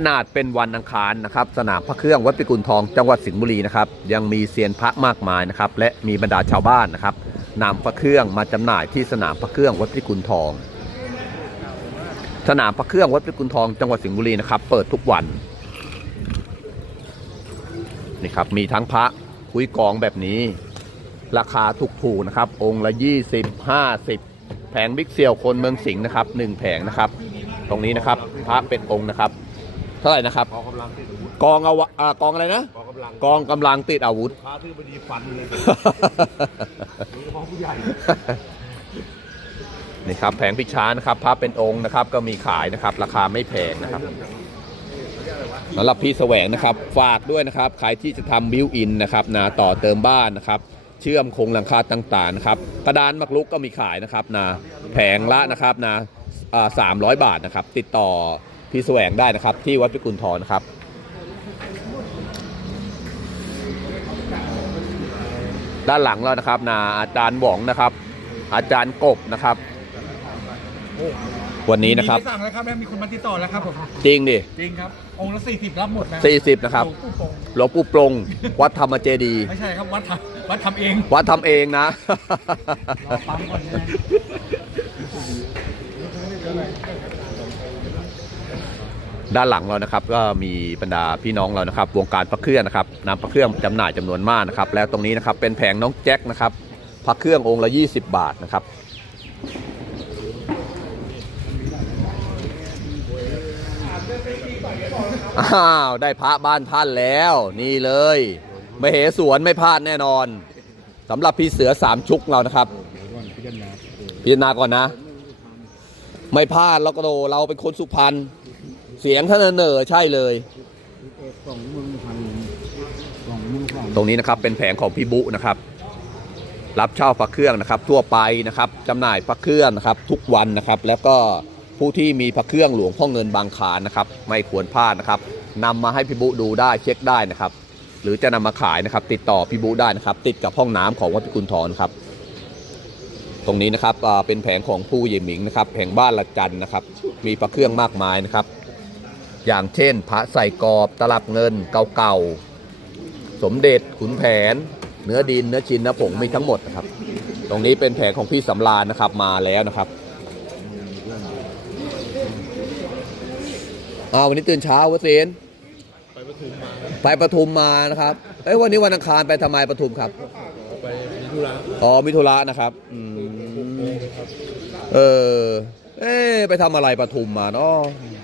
ขนาดเป็นวันอังคารนะครับสนามพระเครื่องวัดปิกุลทองจังหวัดสิงห์บุรีนะครับยังมีเซียนพระมากมายนะครับและมีบรรดาชาวบ้านนะครับนำพระเครื่องมาจำหน่ายที่สนามพระเครื่องวัดปิกุลทอง สนามพระเครื่องวัดปิกุลทอง จังหวัดสิงห์บุรีนะครับเปิดทุกวันนี่ครับมีทั้งพระคุยกองแบบนี้ ราคาถูกๆนะครับ องค์ละ 20 50 แผงบิ๊กเซียวคนเมืองสิงห์นะครับหนึ่งแผงนะครับ ตรงนี้นะครับพระเป็นองค์นะครับ เท่าไหร่นะครับ กองกำลังติดอาวุธกองเอาวะอ่ากองอะไรนะ กองกำลังกองกำลังติดอาวุธพาที่บดีฟันเลยโดยเฉพาะผู้ใหญ่นี่ครับแผงพิชช้านะครับพระเป็นองค์นะครับ ก็มีขายนะครับ ราคาไม่แพงนะครับสำหรับพี่แสวงนะครับ ฝากด้วยนะครับ ใครที่จะทำบิวอินนะครับนะต่อเติมบ้านนะครับ เชื่อมโครงหลังคาต่างๆนะครับกระดานมักลุกก็มีขายนะครับนะแผงละนะครับนะสามร้อยบาทนะครับ ติดต่อ พี่แสวงได้นะครับ ที่วัดพิกุลทองนะครับด้านหลังเรานะครับนะอาจารย์หวองนะครับ อาจารย์กบนะครับ วันนี้นะครับมีไปสั่งแล้วครับแล้วมีคนมาติดต่อแล้วครับผมจริงดิจริงครับองค์ละสี่สิบรับหมดนะ40นะครับหลวงปู่ปงหลวงปู่ปรงวัดธรรมเจดีย์ไม่ใช่ครับวัดทำวัดทำเอง วัดทำเองนะรอปั๊มก่อนนะ ด้านหลังเรานะครับก็มีบรรดาพี่น้องเรานะครับ วงการพระเครื่องนะครับนำพระเครื่องจำหน่ายจำนวนมากนะครับ แล้วตรงนี้นะครับเป็นแผงน้องแจ็คนะครับพระเครื่ององค์ละ 20 บาทนะครับ อ้าว ได้พระบ้านท่านแล้ว นี่เลยไม่เหสวนไม่พลาดแน่นอนสำหรับพี่เสือสามชุกเรานะครับพิจารณาก่อนนะ ไม่พลาดแล้วก็โดเราเป็นคนสุพรรณ เสียงท่านเหน่อใช่เลย ตรงนี้นะครับเป็นแผงของพี่บุนะครับ รับเช่าพระเครื่องนะครับ ทั่วไปนะครับจำหน่ายพระเครื่องนะครับ ทุกวันนะครับ แล้วก็ผู้ที่มีพระเครื่องหลวงพ่อเงินบางคลานนะครับ ไม่ควรพลาดนะครับนำมาให้พี่บุดูได้เช็คได้นะครับ หรือจะนำมาขายนะครับ ติดต่อพี่บุได้นะครับ ติดกับห้องน้ำของวัดพิกุลทรครับ ตรงนี้นะครับเป็นแผงของผู้เยหมิงนะครับแห่งบ้านละจันนะครับ มีพระเครื่องมากมายนะครับ อย่างเช่น พระใส่กรอบตลับเงินเก่าๆ สมเด็จขุนแผน เนื้อดินเนื้อชินเนื้อผงมีทั้งหมดนะครับ ตรงนี้เป็นแผงของพี่สำราญนะครับมาแล้วนะครับอ้าววันนี้ตื่นเช้าวะเซนไปปทุมมาไปปทุมมานะครับเอ้ยวันนี้วันอังคารไปทำไมปทุมครับไปมีธุระอ๋อมิถุระนะครับอืมเออเอ๊ะไปทำอะไรปทุมมาเนาะอื